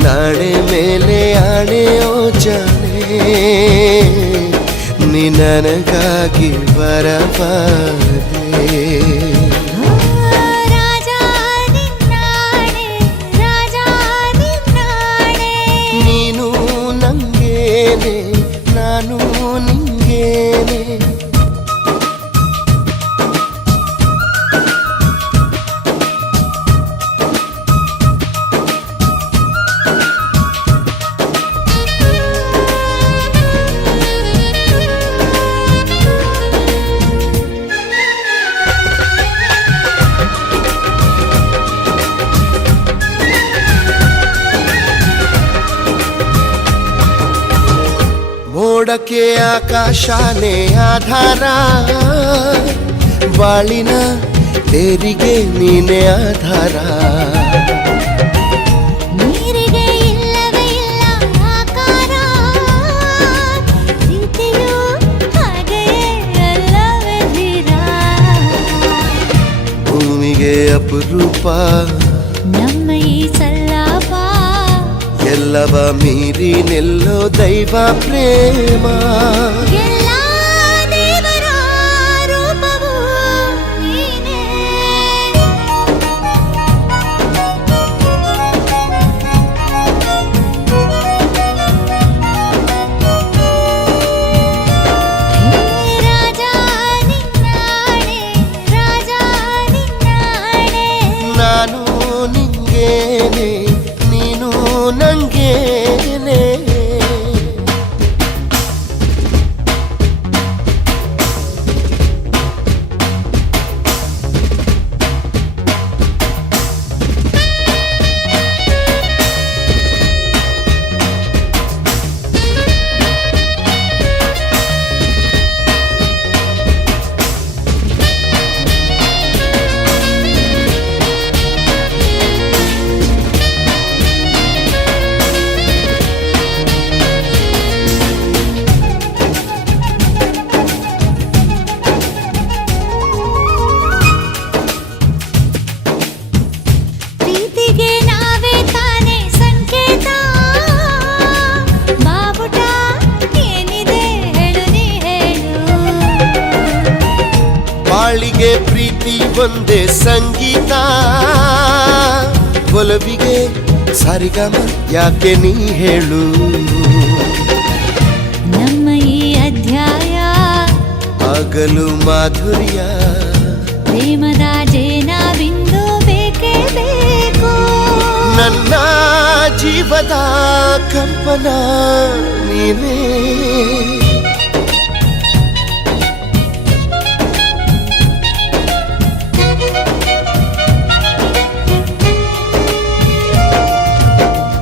ನನ್ನಾಣೆ ಮೇಲೆ ಆಣೆಯೋ ಜಾಣೆ ನೀ ನನಗಾಗಿ ಬರಬಾರದೆ ನೀನು ನಂಗೇನೆ ನಾನು ನಿಂಗೇನೆ ಮೋಡಕ್ಕೆ ಆಕಾಶನೇ ಆಧಾರ ಬಾಳಿನ ತೇರಿಗೆ ನೀನೇ ಆಧಾರ ನೀರಿಗೆ ಇಲ್ಲವೇ ಇಲ್ಲ ಆಕಾರ ಪ್ರೀತಿಯು ಹಾಗೆಯೇ ಅಲ್ಲವೇ ಧೀರ ಭೂಮಿಗೆ ಅಪರೂಪ ನಮ್ಮ ಈ ಸಲ್ಲಾಪ ಎಲ್ಲವ ಮೀರಿ ನಿಲ್ಲೋ ದೈವ ಪ್ರೇಮ ಎಲ್ಲ ದೇವರ ರೂಪವು ನೀನೇ ರಾಜ ನಿನ್ನಾಣೆ ರಾಜ ನಿನ್ನಾಣೆ ನಾನು ನಿಂಗೇನೆ ನೀನು ನಂಗೇನೆ ಪ್ರೀತಿಗೆ ನಾವೇ ತಾನೇ ಸಂಕೇತ ಬಾವುಟ ಏನಿದೆ ಹೇಳು ನೀ ಹೇಳು ಬಾಳಿಗೆ ಪ್ರೀತಿ ಒಂದೇ ಸಂಗೀತ ಒಲವಿಗೆ ಸರಿಗಮ ಯಾಕೆ ನೀ ಹೇಳು ನಮ್ಮ ಈ ಅಧ್ಯಾಯ ಆಗಲು ಮಾಧುರ್ಯ ಪ್ರೇಮದ ಜೇನ ಬಿಂದು ಬೇಕೇ ಬೇಕು ನನ್ನ ಜೀವದ ಕಂಪನ ನೀನೇ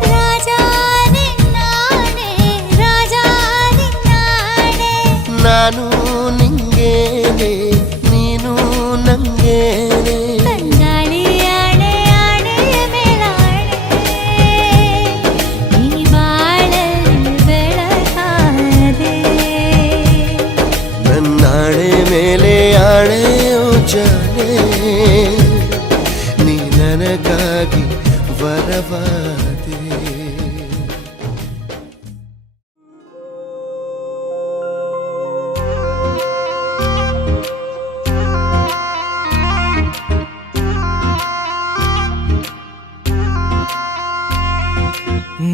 ರಾಜ ನಿನ್ನಾಣೆ ರಾಜ ನಿನ್ನಾಣೆ ನಾನು ನಿಂಗೇನೆ ನೀನು ನಂಗೇನೆ ತಂಗಾಳಿ ಆಣೆ ಆಣೆಯ ಮೇಲಾಣೆ ಈ ಬಾಳಲ್ಲಿ ಬೆಳಕಾದೆ ನನ್ನಾಣೆ ಮೇಲೆ ಆಣೆಯೋ ಜಾಣೆ ನೀ ನನಗಾಗಿ ವರವಾದೆ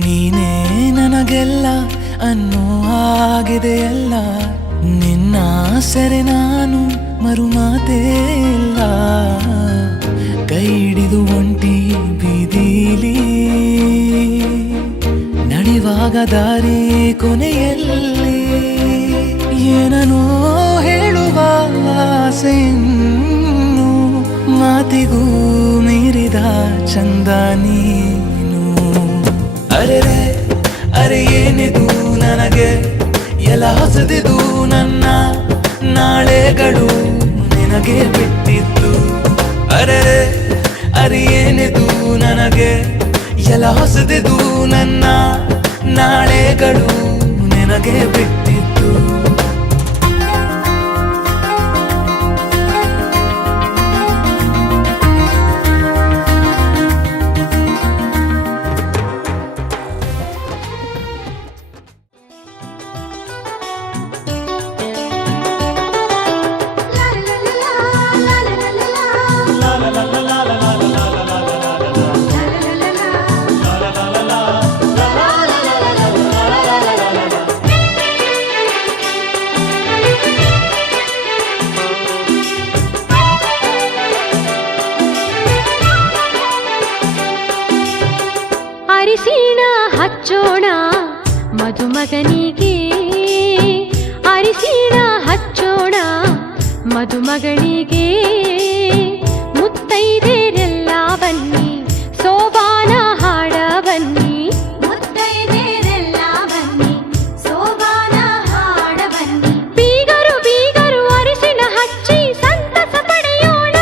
ನೀನೇ ನನಗೆಲ್ಲ ಅನ್ನೋ ಆಗಿದೆಯಲ್ಲ ನಿನ್ನ ಸೆರೆ ನಾನು ಮರುಮಾತೇ ಇಲ್ಲ ಕೈ ಹಿಡಿದು ಒಂಟಿ ಬೀದಿಲಿ ನಡೆಯುವಾಗ ದಾರಿ ಕೊನೆಯಲ್ಲಿ ಏನನೋ ಹೇಳುವ ಆಸೆಯನ್ನು ಮಾತಿಗೂ ಮೀರಿದ ಚಂದ ನೀನು ಅರೆ ಅರೆ ಏನಿದು ನನಗೆ ಎಲ್ಲ ಹೊಸದಿದು ನನ್ನ ನಾಳೆಗಳು ನಿನಗೆ ಬಿಟ್ಟಿದ್ದು ಅರೆ ಅರೆ ಏನಿದು ನನಗೆ ಎಲ್ಲ ಹೊಸದಿದು ನನ್ನ ನಾಳೆಗಳು ನಿನಗೆ ಬಿಟ್ಟಿದ್ದು ಮದುಮಗನಿಗೆ ಅರಿಶಿಣ ಹಚ್ಚೋಣ ಮದುಮಗಳಿಗೆ ಮುತ್ತೈದೆರೆಲ್ಲ ಬನ್ನಿ ಸೋಬಾನ ಹಾಡ ಬನ್ನಿ ಮುತ್ತೈದೆರೆಲ್ಲ ಬನ್ನಿ ಸೋಬಾನ ಹಾಡ ಬನ್ನಿ ಬೀಗರು ಬೀಗರು ಅರಿಶಿಣ ಹಚ್ಚಿ ಸಂತಸ ಪಡೆಯೋಣ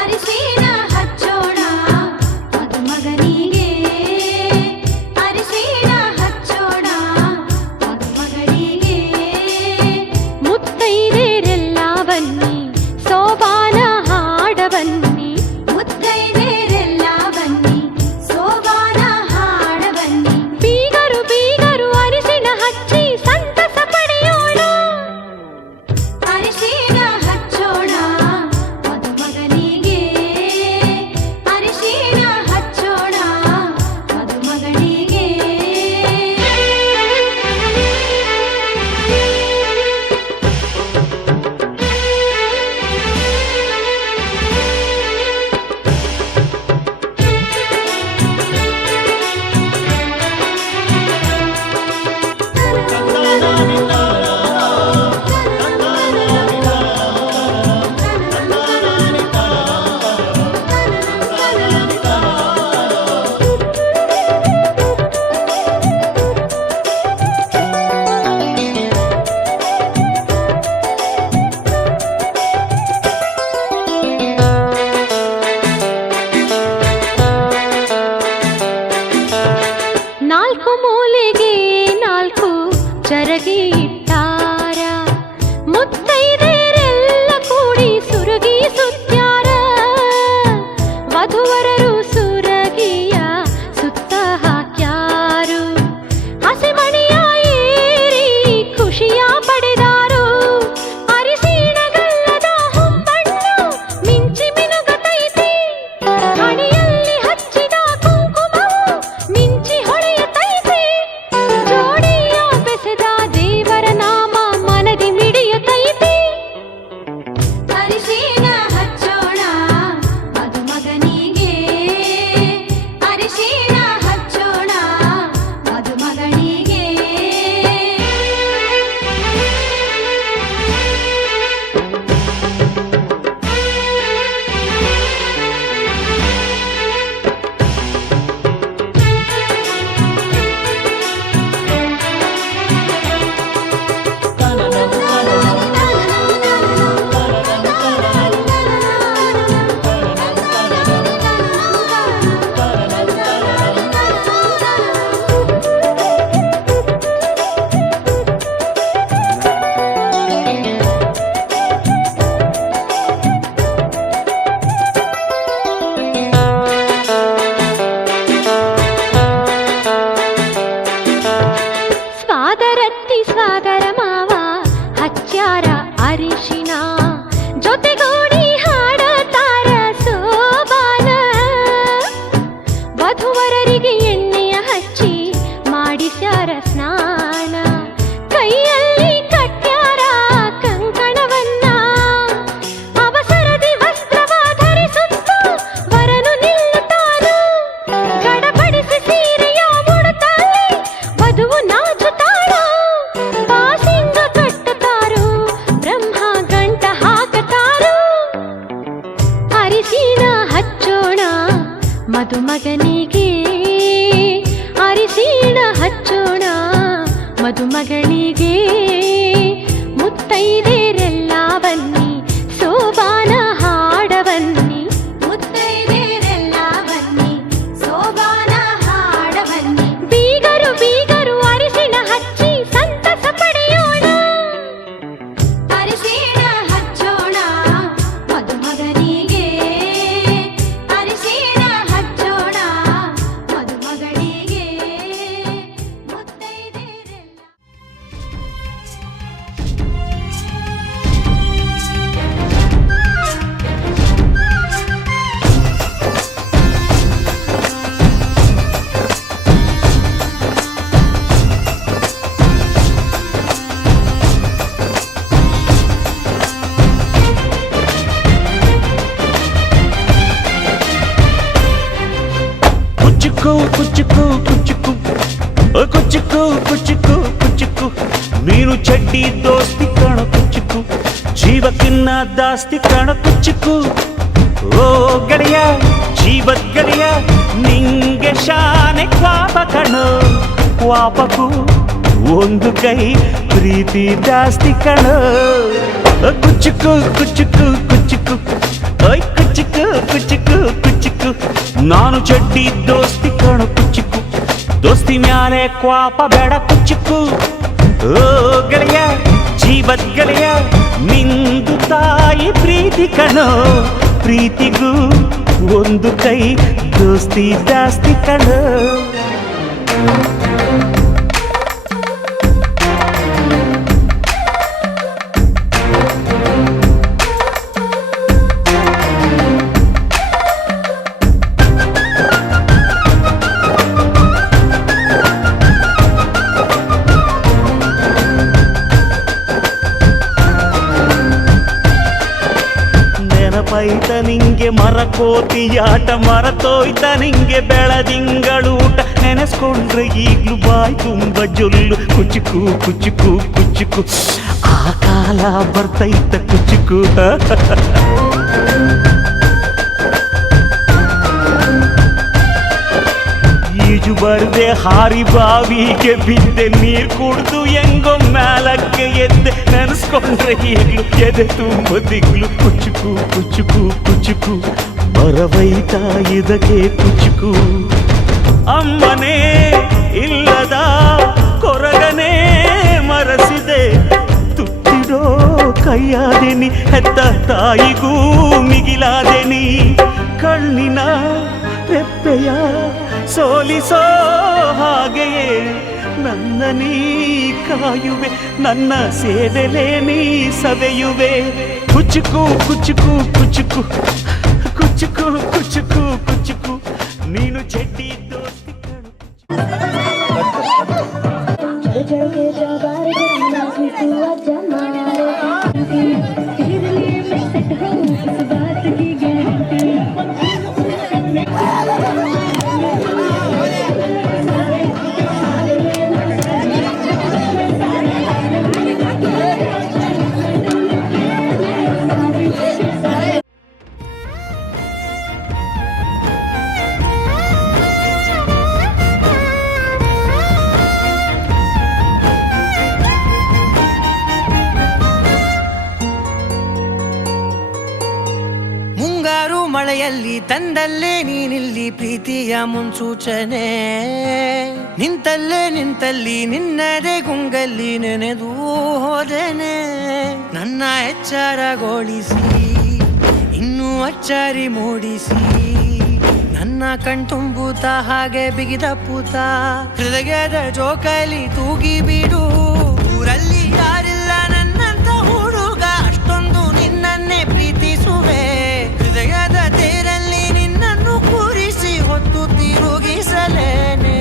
ಅರಿಶಿಣ ಹಚ್ಚೋಣ ಮದುಮಗನಿಗೆ ಅರಿಶಿಣ ಹಚ್ಚೋಣ ಮದುಮಗಳಿಗೆ ಮುತ್ತೈದೆರೆಲ್ಲ ಬನ್ನಿ ಸೋಬಾನ ಹಾಡ ಬನ್ನಿ ಮುತ್ತೈದೆರೆಲ್ಲ ಬನ್ನಿ ಸೋಬಾನ ಹಾಡ ಬನ್ನಿ ಬೀಗರು ಬೀಗರು ಅರಿಶಿಣ ಹಚ್ಚಿ ಸಂತಸ ಪಡೆಯೋಣ ಅರಿಶಿಣ ಹಚ್ಚೋಣ ಮದುಮಗನಿಗೆ ಅರಿಶಿಣ ಹಚ್ಚೋಣ ಮದುಮಗಳಿಗೆ ನಾಲ್ಕು ಮೂಲೆಗೆ ನಾಲ್ಕು ಚರಗಿ ಇಟ್ಟಾರ ಮುತ್ತೈದೆರೆಲ್ಲ ಕೂಡಿ ಸುರಗಿ ಸುತ್ಯಾರ ವಧುವರರು ಸುರಗಿಯ ಸುತ್ತ ಹಾಕ್ಯಾರು ಹಸಿಮಣಿಯ ಏರಿ ಖುಷಿಯ ಪಡೆದಾರು ಅರಿಶಿಣಗಲ್ಲದ ಹೊಂಬಣ್ಣು ಮಿಂಚಿ ಮಿನುಗತೈತಿ ಹಣೆಯಲ್ಲಿ ಹಚ್ಚಿದ ಕುಂಕುಮವು ಮಿಂಚಿ ಹೊಳೆಯುತ್ತೈತಿ ಜೋಡಿಯ ಬೆಸೆದ ದೇವರ ನಾಮ ಮನದಿ ಮಿಡಿಯುತ್ತೈತಿ ಅರಿಶಿಣ ಹಚ್ಚೋಣ ಮದುಮಗನಿಗೆ ಅರಿಶಿಣ ಹಚ್ಚೋಣ ಮದುಮಗಳಿಗೆ ಸ್ವಾದರತ್ತಿ ಸ್ವಾದರ ಮಾವ ಹಚ್ಚಾರ ಅರಿಶಿಣ ಜೊತೆಗೂಡಿ ಹಾಡತಾರ ಸೋಬಾನ ವಧುವರರಿಗೆ ಎಣ್ಣೆಯ ಹಚ್ಚಿ ಮಾಡಿಸ್ಯಾರ ಸ್ನಾನ ಕೈಯಲ್ಲಿ ಕಟ್ಟ್ಯಾರ ಕಂಕಣವನ್ನ ಅವಸರದಿ ವಸ್ತ್ರವ ಧರಿಸುತ್ತ ವರನು ನಿಲ್ಲುತ್ತಾನು ಗಡಬಡಿಸಿ ಸೀರೆಯ ಮುಡುತ್ತಾಳೆ ವಧುವು ನಾಚುತ್ತಾಳು ಬಾಸಿಂಗ ಕಟ್ಟುತ್ತಾರು ಬ್ರಹ್ಮ ಗಂಟ ಹಾಕತಾರು ಅರಿಶಿಣ ಹಚ್ಚೋಣ ಮದುಮಗನಿಗೆ ಅರಿಶಿಣ ಹಚ್ಚೋಣ ಮದುಮಗಳಿಗೆ ಮುತ್ತೈದೆರೆಲ್ಲ ಬನ್ನಿ ಸೋಬಾನ ಹಾಡ ಬನ್ನಿ ಮುತ್ತೈದೆರೆಲ್ಲ ಬನ್ನಿ ಸೋಬಾನ ಹಾಡ ಬನ್ನಿ ಬೀಗರು ಬೀಗರು ಅರಿಶಿಣ ಹಚ್ಚಿ ಸಂತಸ ಪಡೆಯೋಣ ಅರಿಶಿಣ ಹಚ್ಚೋಣ ಮದುಮಗನಿಗೆ ಅರಿಶಿಣ ಹಚ್ಚೋಣ ಮದುಮಗಳಿಗೆ ಮುತ್ತೈದೆರೆಲ್ಲ ಕುಚ್ಚುಕು ಕುಚ್ಚುಕು ಕುಚ್ಚುಕು ಕುಚ್ಚುಕು ನೀನು ಚಡ್ಡಿ ದೋಸ್ತಿ ಕಣ ಕುಚ್ಚುಕು ಜೀವಕ್ಕಿನ್ನ ದಾಸ್ತಿ ಕಣ ಕುಚ್ಚುಕು ಓ ಗೆಳೆಯ ಜೀವದ್ ಗೆಳೆಯ ನಿಂಗೆ ಶಾನೆ ಕ್ವಾಪ ಕಣೋ ಕ್ವಾಪಕು ಒಂದು ಕೈ ಪ್ರೀತಿ ಜಾಸ್ತಿ ಕಣೋ ಕುಚ್ಚುಕು ಕುಚ್ಚುಕು ಕುಚ್ಚುಕು ಓಯ್ ಕುಚ್ಚುಕು ಕುಚ್ಚುಕು ಕುಚ್ಚುಕು ನಾನು ಚಡ್ಡಿ ದೋಸ್ತಿ ಕಣ ಕುಚ್ಚುಕು ದೋಸ್ತಿ ಮ್ಯಾಲೆ ಕ್ವಾಪ ಬೇಡ ಕುಚ್ಚುಕು ಓ ಗೆಳೆಯ ಜೀವದ್ ಗೆಳೆಯ ನಿಂದು ತಾಯಿ ಪ್ರೀತಿ ಕಣೋ ಪ್ರೀತಿಗೂ ಒಂದು ಕೈ ದೋಸ್ತಿ ಜಾಸ್ತಿ ಕಣೋ ನೆನಪೈತ ನಿಂಗೆ ಮರಕೋತಿಯಾಟ ಮರತೋಯ್ತ ನಿಂಗೆ ಬೆಳದಿಂಗಳೂಟ ನೆನೆಸ್ಕೊಂಡ್ರೆ ಈಗ್ಲೂ ಬಾಯ್ ತುಂಬ ಜೊಲ್ಲು ಕುಚುಕು ಕುಚುಕು ಕುಚುಕು ಆ ಕಾಲ ಬರ್ತೈತ ಕುಚುಕು ಈಜು ಬರ್ದೆ ಹಾರಿ ಬಾವಿಗೆ ಬಿದ್ದೆ ನೀರ್ ಕುಡ್ದು ಹೆಂಗೋ ಮ್ಯಾಲಕ್ಕೆ ಎದ್ದೆ ನೆನೆಸ್ಕೊಂಡ್ರೆ ಈಗ್ಲು ಎದೆ ತುಂಬ ದಿಗ್ಲು ಕುಚುಕು ಕುಚುಕು ಕುಚುಕು ಬರವೈತ ಇದಕ್ಕೆ ಕುಚುಕು ಅಮ್ಮನೇ ಇಲ್ಲದ ಕೊರಗನೇ ಮರಸಿದೆ ತುತ್ತಿಡೋ ಕೈಯಾದೆನಿ ಹೆತ್ತ ತಾಯಿಗೂ ಮಿಗಿಲಾದೆನಿ ಕಣ್ಣಿನ ರೆಪ್ಪೆಯ ಸೋಲಿಸೋ ಹಾಗೆಯೇ ನನ್ನ ನೀ ಕಾಯುವೆ ನನ್ನ ಸೇದೆಲೆ ನೀ ಸವೆಯುವೆ ಕುಚುಕು ಕುಚುಕು ಕುಚುಕು ಕುಚುಕು ಕುಚುಕು ಕುಚುಕು ನೀನು ಚಡ್ಡಿ ದೋಸ್ತಿ ಮಳೆಯಲ್ಲಿ ತಂದಲ್ಲೇ ನೀನಿಲ್ಲಿ ಪ್ರೀತಿಯ ಮುನ್ಸೂಚನೆ ನಿಂತಲ್ಲೇ ನಿಂತಲ್ಲಿ ನಿನ್ನದೇ ಗುಂಗಲ್ಲಿ ನೆನೆದು ಹೋದೆನೆ ನನ್ನ ಎಚ್ಚರಗೊಳಿಸಿ ಇನ್ನೂ ಅಚ್ಚರಿ ಮೂಡಿಸಿ ನನ್ನ ಕಣ್ತುಂಬುತ್ತ ಹಾಗೆ ಬಿಗಿದ ಪೂತ ಹೃದಯದ ಜೋಕಾಲಿ ತೂಗಿ ಬಿಡು ಊರಲ್ಲಿ ಯಾರಿಲ್ಲ ನನ್ನಂತ ಹುಡುಗ ಅಷ್ಟೊಂದು ನಿನ್ನನ್ನೇ ಪ್ರೀತಿಸುವೆ ಹೃದಯದ ತೇರಲ್ಲಿ ನಿನ್ನನ್ನು ಕೂರಿಸಿ ಹೊತ್ತು ತಿರುಗಿಸಲೇನೆ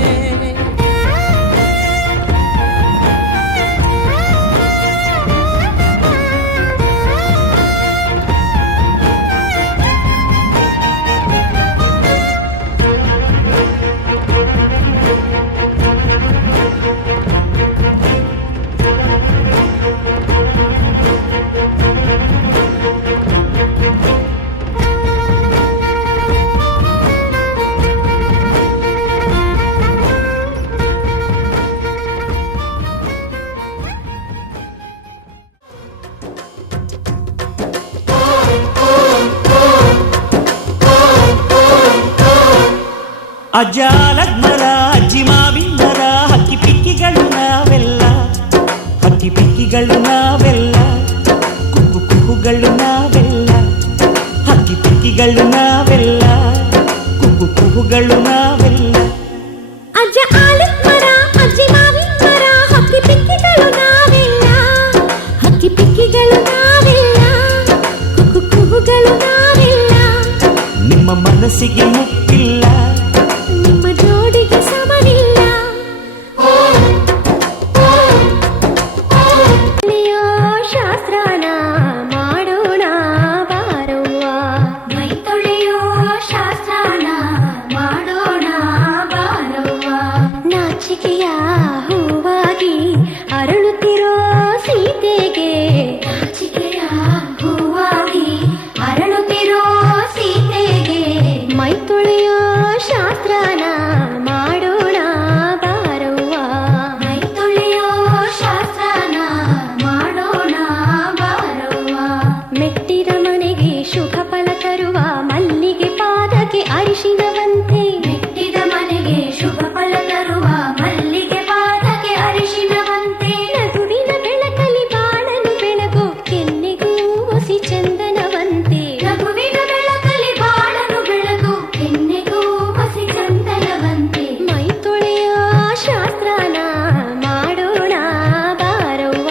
ಅಜ್ಜಾಲಗ್ಮರ ಅಜ್ಜಿ ಮಾವಿಂದರ ಹಕ್ಕಿ ಪಿಕ್ಕಿಗಳು ನಾವೆಲ್ಲ ಹಕ್ಕಿ ಪಿಕ್ಕಿಗಳು ನಾವೆಲ್ಲ ಕುಹು ಕುಹುಗಳು ನಾವೆಲ್ಲ ಹಕ್ಕಿ ಪಿಕ್ಕಿಗಳು ನಾವೆಲ್ಲ ಕುಹು ಕುಹುಗಳು ನಾವೆಲ್ಲ ಅಜ್ಜ ಆಲದ ಮರ ಅಜ್ಜಿ ಮಾವಿನ ಮರ ಹಕ್ಕಿ ಪಿಕ್ಕಿಗಳು ನಾವೆಲ್ಲ ಹಕ್ಕಿ ಪಿಕ್ಕಿಗಳು ನಾವೆಲ್ಲ ಕುಹು ಕುಹುಗಳು ನಾವೆಲ್ಲ ನಿಮ್ಮ ಮನಸ್ಸಿಗೆ ಮುಕ್ಕಿಲ್ಲ ನಿಮ್ಮ ಜೋಡಿಗೆ ಸಮನಿಲ್ಲ ಶಾಸ್ತ್ರನ ಮಾಡೋಣ ಬಾರವ್ವ ಮೈ ತೊಳೆಯೋ ಶಾಸ್ತ್ರನ ಮಾಡೋಣ ಸೀತೆಗೆ ನಾಚಿಕೆಯ ಹೂವಾಗಿ ಅರಳುತ್ತಿರೋ ಸೀತೆಗೆ ಮೈ ತೊಳೆಯೋ ಶಾಸ್ತ್ರನ ಮಾಡೋಣ ಬಾರವ್ವ ಮೈ ತೊಳೆಯೋ ಶಾಸ್ತ್ರನ ಮಾಡೋಣ ಬಾರವ್ವ ಮೆಟ್ಟಿದ ಮನೆಗೆ ಶುಭ ಫಲ ತರುವ ಮಲ್ಲಿಗೆ ಪಾದಕ್ಕೆ ಅರಿಶಿನವಂತೆ ಮೆಟ್ಟಿದ ಮನೆಗೆ ಶುಭ ಫಲ ತರುವ ಮಲ್ಲಿಗೆ ಪಾದಕ್ಕೆ ಅರಿಶಿನವಂತೆ ನಗುವಿನ ಬೆಳಕಲಿ ಬಾಳನು ಬೆಳಗು ಕೆನ್ನೆಗೂ ಹೊಸಿ ಚಂದನವಂತೆ ನಗುವಿನ ಬೆಳಕಲಿ ಬಾಳನು ಬೆಳಗು ಕೆನ್ನೆಗೂ ಹೊಸಿ ಚಂದನವಂತೆ ಮೈ ತೊಳೆಯೋ ಶಾಸ್ತ್ರನ ಮಾಡೋಣ ಬಾರವ್ವ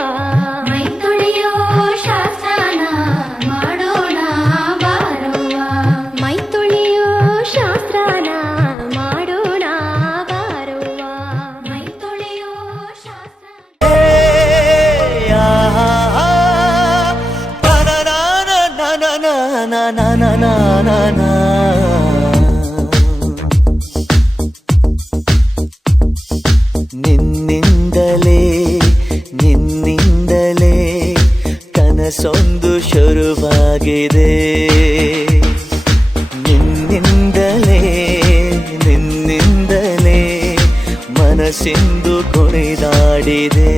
ಮೈ ತೊಳೆಯೋ ಶಾಸ್ತ್ರನ ಮಾಡೋಣ ಬಾರವ್ವ ಮೈ ತೊಳೆಯೋ ಶಾಸ್ತ್ರನ ಮಾಡೋಣ ಬಾರವ್ವ ಮೈ ತೊಳೆಯೋ ಶಾಸ್ತ್ರ ನಿನ್ನಿಂದಲೇ ನಿನ್ನಿಂದಲೇ ಕನಸೊಂದು ಶುರುವಾಗಿದೆ ನಿನ್ನಿಂದಲೇ ನಿನ್ನಿಂದಲೇ ಮನಸ್ಸಿಂದು ಕುಣಿದಾಡಿದೆ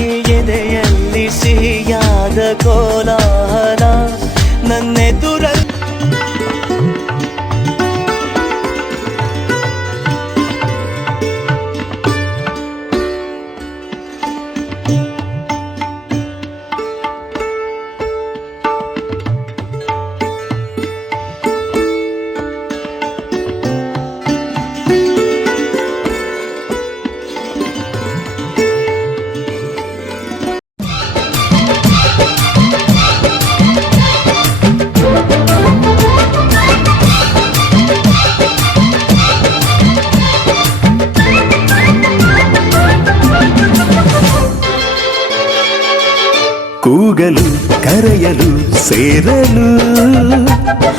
ಈ ಎದೆಯಲ್ಲಿ ಸಿಹಿಯಾದ ಕೋಲಾಹಲ ನನ್ನೆದುರಲ್ಲಿ ಕೂಗಲು ಕರೆಯಲು ಸೇರಲು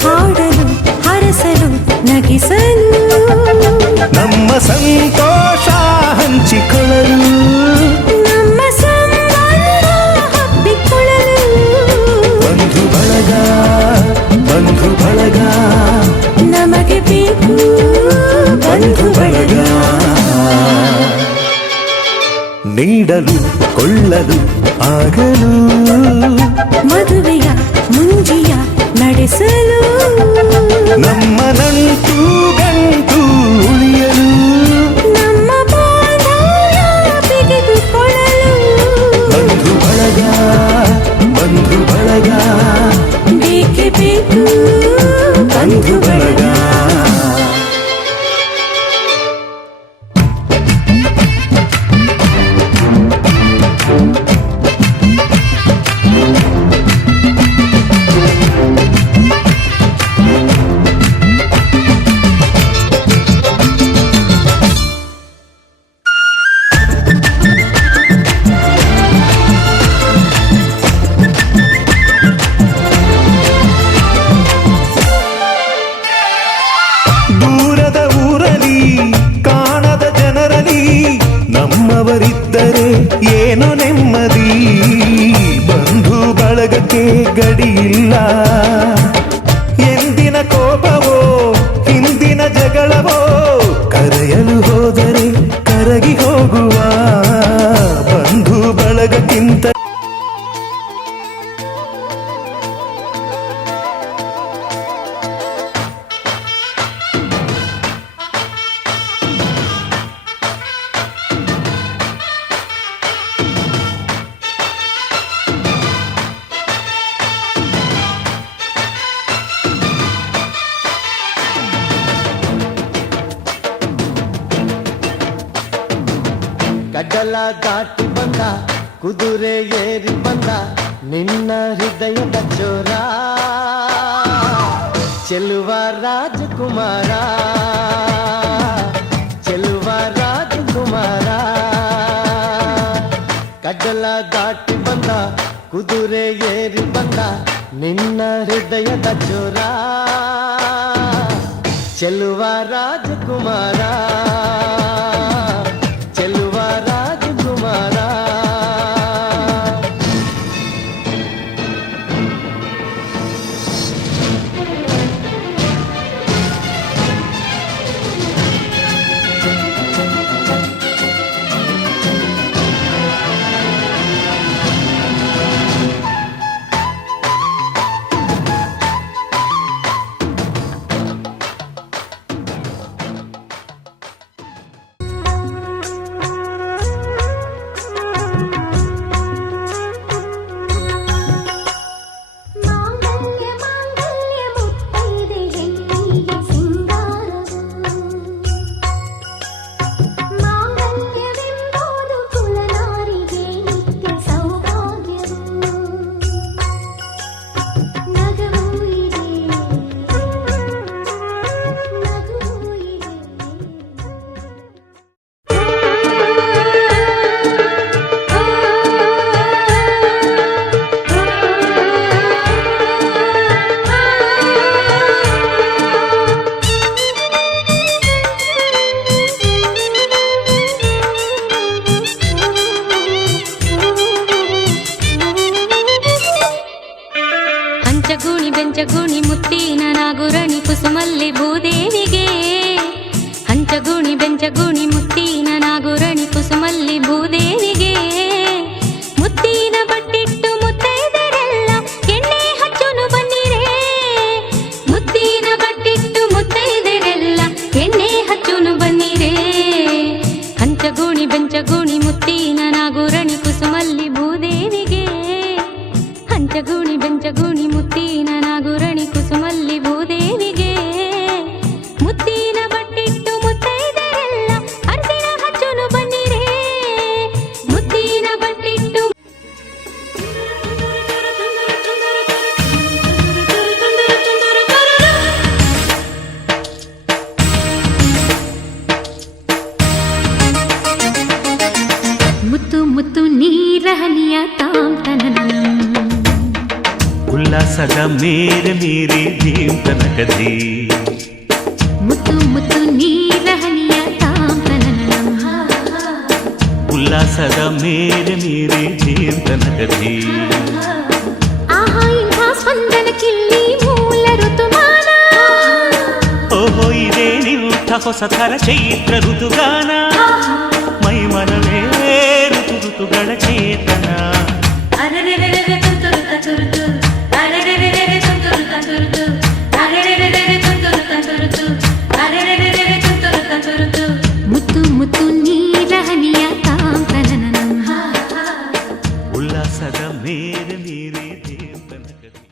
ಹಾಡಲು ಹರಸಲು ನಗಿಸಲು ನಮ್ಮ ಸಂತೋಷ ಹಂಚಿಕೊಳ್ಳಲು ನಮ್ಮ ಸಂಬಂಧ ಹಬ್ಬಿಕೊಳ್ಳಲು ಬಂಧು ಬಳಗ ನಮಗೆ ಬೇಕು ಬಂಧು ಬಳಗ ನೀಡಲು ಕೊಳ್ಳಲು ಆಗಲು ಮದುವೆಯ ಮುಂಜಿಯ ನಡೆಸಲು ನಮ್ಮ ನಂಟು ಗಂಟು ಉಳಿಯಲು ನಮ್ಮ ಬಾಂಧವ್ಯ ಬಿಗಿದುಕೊಳ್ಳಲು ಬಂಧು ಬಳಗ ಬೇಕೇ ಬೇಕು ಬಂಧು ಬಳಗ ದೂರದ ಊರಲಿ ಕಾಣದ ಜನರಲಿ ನಮ್ಮವರಿದ್ದರೆ ಏನೋ ನೆಮ್ಮದಿ ಬಂಧು ಬಳಗಕ್ಕೆ ಗಡಿಯಿಲ್ಲ ಎಂದಿನ ಕೋಪವೋ ಹಿಂದಿನ ಜಗಳವೋ ಕರೆಯಲು ಹೋದರೆ ಕರಗಿ ಹೋಗುವ ಬಂಧು ಬಳಗಕ್ಕಿಂತ ಗಡ್ಡಲ ದಾಟಿ ಬಂದ ಕುದುರೆ ಏರಿ ಬಂದ ನಿನ್ನ ಹೃದಯದ ಚೋರ ಚೆಲುವ ರಾಜಕುಮಾರ ಚೆಲುವ ರಾಜಕುಮಾರ ಗಡ್ಡಲ ದಾಟಿ ಬಂದ ಕುದುರೆ ಏರಿ ಬಂದ ನಿನ್ನ ಹೃದಯದ ಚೋರ ಚೆಲುವ ರಾಜಕುಮಾರ ಚೆಲುವ ರಾಜಕುಮಾರ ಕುಸುಮಲ್ಲಿ ಭೂದೇವಿಗೆ ಹಂಚಗುಣಿ ಬೆಂಚಗುಣಿ ಮುತ್ತಿನ ನಾಗುರಣಿ ಕುಸುಮಲ್ಲಿ ಭೂದೇವಿಗೆ ಮುತ್ತಿನ ಬಟ್ಟಿಟ್ಟು ಮುತ್ತೈದರೆಲ್ಲ ಎಣ್ಣೆ ಹಚ್ಚುನು ಬನ್ನಿರೇ ಮುತ್ತಿನ ಬಟ್ಟಿಟ್ಟು ಮುತ್ತೈದರೆಲ್ಲ ಎಣ್ಣೆ ಹಚ್ಚುನು ಬನ್ನಿರೇ ಹಂಚಗುಣಿ ಬೆಂಚಗುಣಿ ಮುತ್ತಿನ ನಾಗುರಣಿ ಕುಸುಮಲ್ಲಿ ಭೂದೇವಿಗೆ ಹಂಚಗುಣಿ ಬೆಂಚಗುಣಿ ಮುತ್ತಿನ ನಾಗುರಣಿ ಕುಸುಮಲ್ಲಿ ಭೂದೇವಿಗೆ ಮುತ್ತಿನ ಬಟ್ಟಿಟ್ಟು ಮುತ್ತೈದರೆಲ್ಲ ಅರಿಸಿನ ಹಚ್ಚುನು ಬನ್ನಿರೇ ಮುತ್ತಿನ ಬಟ್ಟಿಟ್ಟು ಮುತ್ತು ಮುತ್ತು ನೀರ ಹನಿಯ ತಾಂ ತನನಂ ಉಲ್ಲಾಸದ ಮೇರೆ ಮೀರಿ ಧೀಂ ತನಕಧೀ ಮುತ್ತು ಮುತ್ತು ನೀರ ಹನಿಯ ತಾಂ ತನನಂ ಉಲ್ಲಾಸದ ಮೇರೆ ಮೀರಿ ಧೀಂ ತನಕಧೀ ಆಹಾ ಇಂಥ ಸ್ಪಂದನ ಕಿಲ್ಲಿ ಮೂಲ ಋತುಮಾನ ಓಹೋ ಇದೇ ನಿಂಥ ಹೊಸ ಥರ ಚೈತ್ರ ಋತುಗಾನ ಮೈ ಮನವೇ ಋತು ಋತುಗಳ ಚೇತನ ಮುತ್ತು ಮುತ್ತು ನೀರ ಹನಿಯ ತಾಂ ತನನಂ ಉಲ್ಲಾಸದ ಮೇರೆ ಮೀರಿ ಧೀಂ ತನಕಧೀ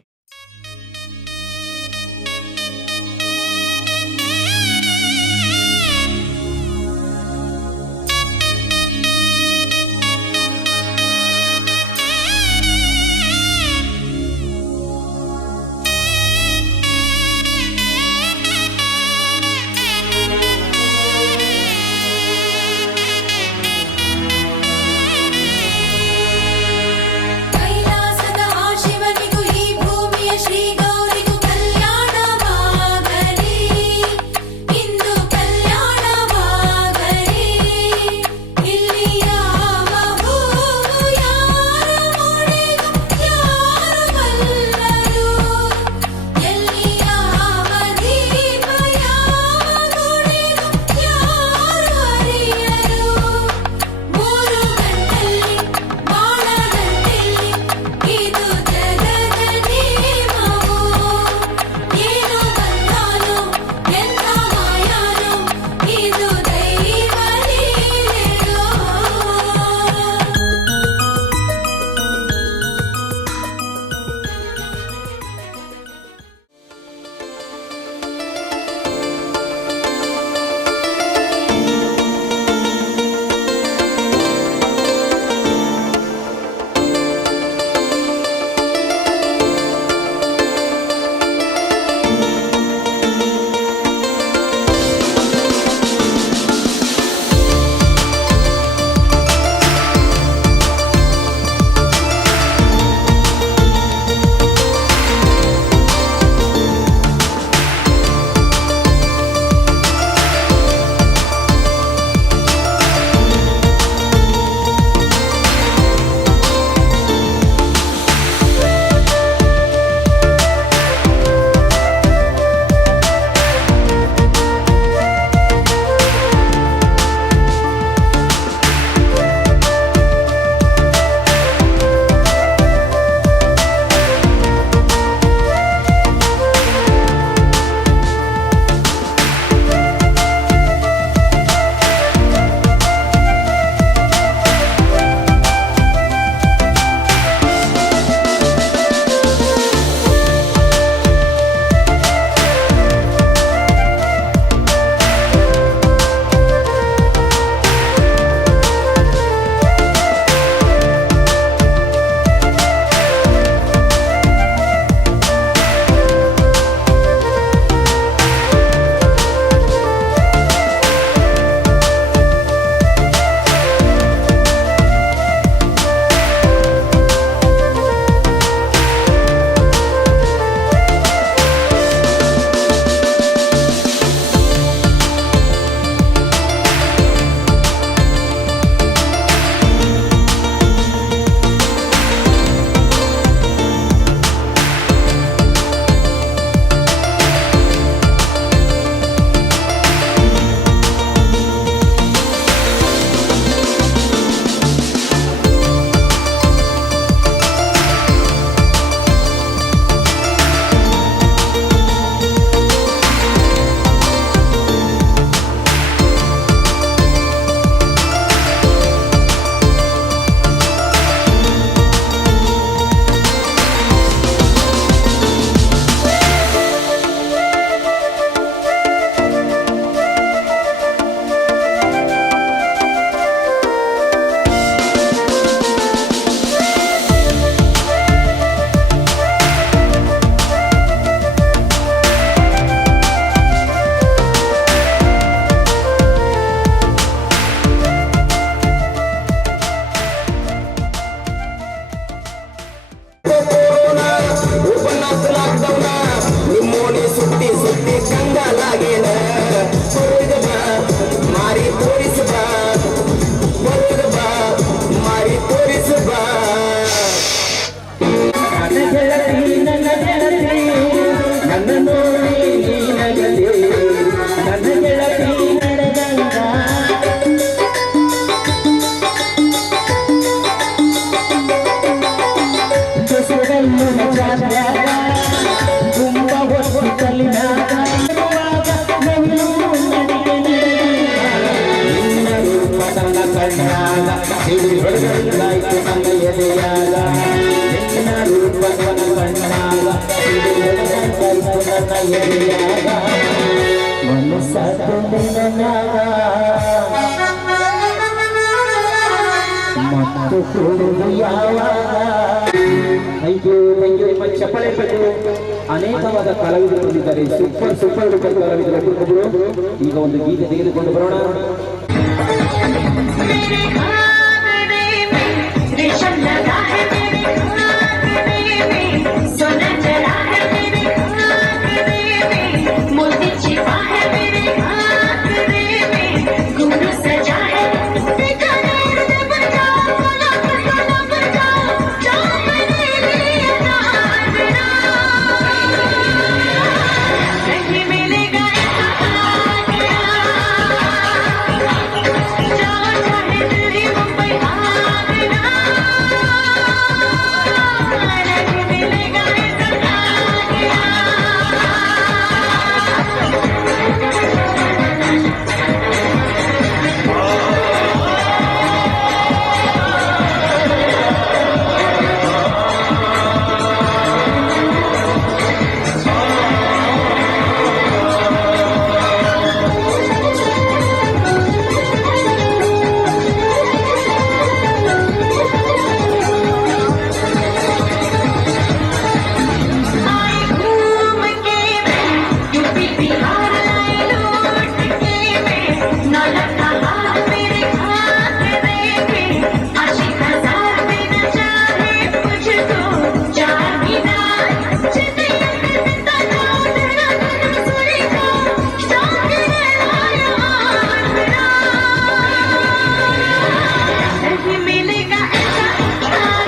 ಬಾಗಿಲ ಹೊರಗ ಬಾ ಮಾರಿ ತೋರಿಸ ಬಾ ಹೊರಗ ಬಾ ಮಾರಿ ತೋರಿಸ ಬಾ ನನ್ನ ಗೆಳತಿ ನನ್ನ ನೋಡಿ ನೀನಗಲಿ ನನ್ನ ಗೆಳತಿ ನಡೆದಂಗ ಕೆಸರನ್ನು ಜಾತ್ಯಾಗ ತುಂಬ ಹೊತ್ತು ಕಲಿನಾಗ ನವಿಲು ನಡಿಗೆ ನಿನ್ನ ರೂಪ ನನ್ನ ಕಣ್ಣಾಗ ಹಿಡಿ ಹೊಡೆದಾಯ್ತು ನನ್ನ ಎದೆಯಾಗ ನಿನ್ನ ರೂಪ ನನ್ನ ಕಣ್ಣಾಗ ಹಿಡಿ ಹೊಡೆದಾಯ್ತು ನನ್ನ ಎದೆಯಾಗ ಮನಸ್ಸಾತು ನಿನ್ನಾಗ ಮತ್ತು ಕೊಡುವುದು ಯಾವಾಗ ಥ್ಯಾಂಕ್ ಯು ಚಪ್ಪಳೆ ಪಟ್ಟು ಅನೇಕವಾದ ಕಲಾವಿದರು ಬಂದಿದ್ದಾರೆ ಸೂಪರ್ ಡೂಪರ್ ಕಲಾವಿದರು ಒಬ್ಬರು ಈಗ ಒಂದು ಗೀತೆ ತೆಗೆದುಕೊಂಡು ಬರೋಣ बिहार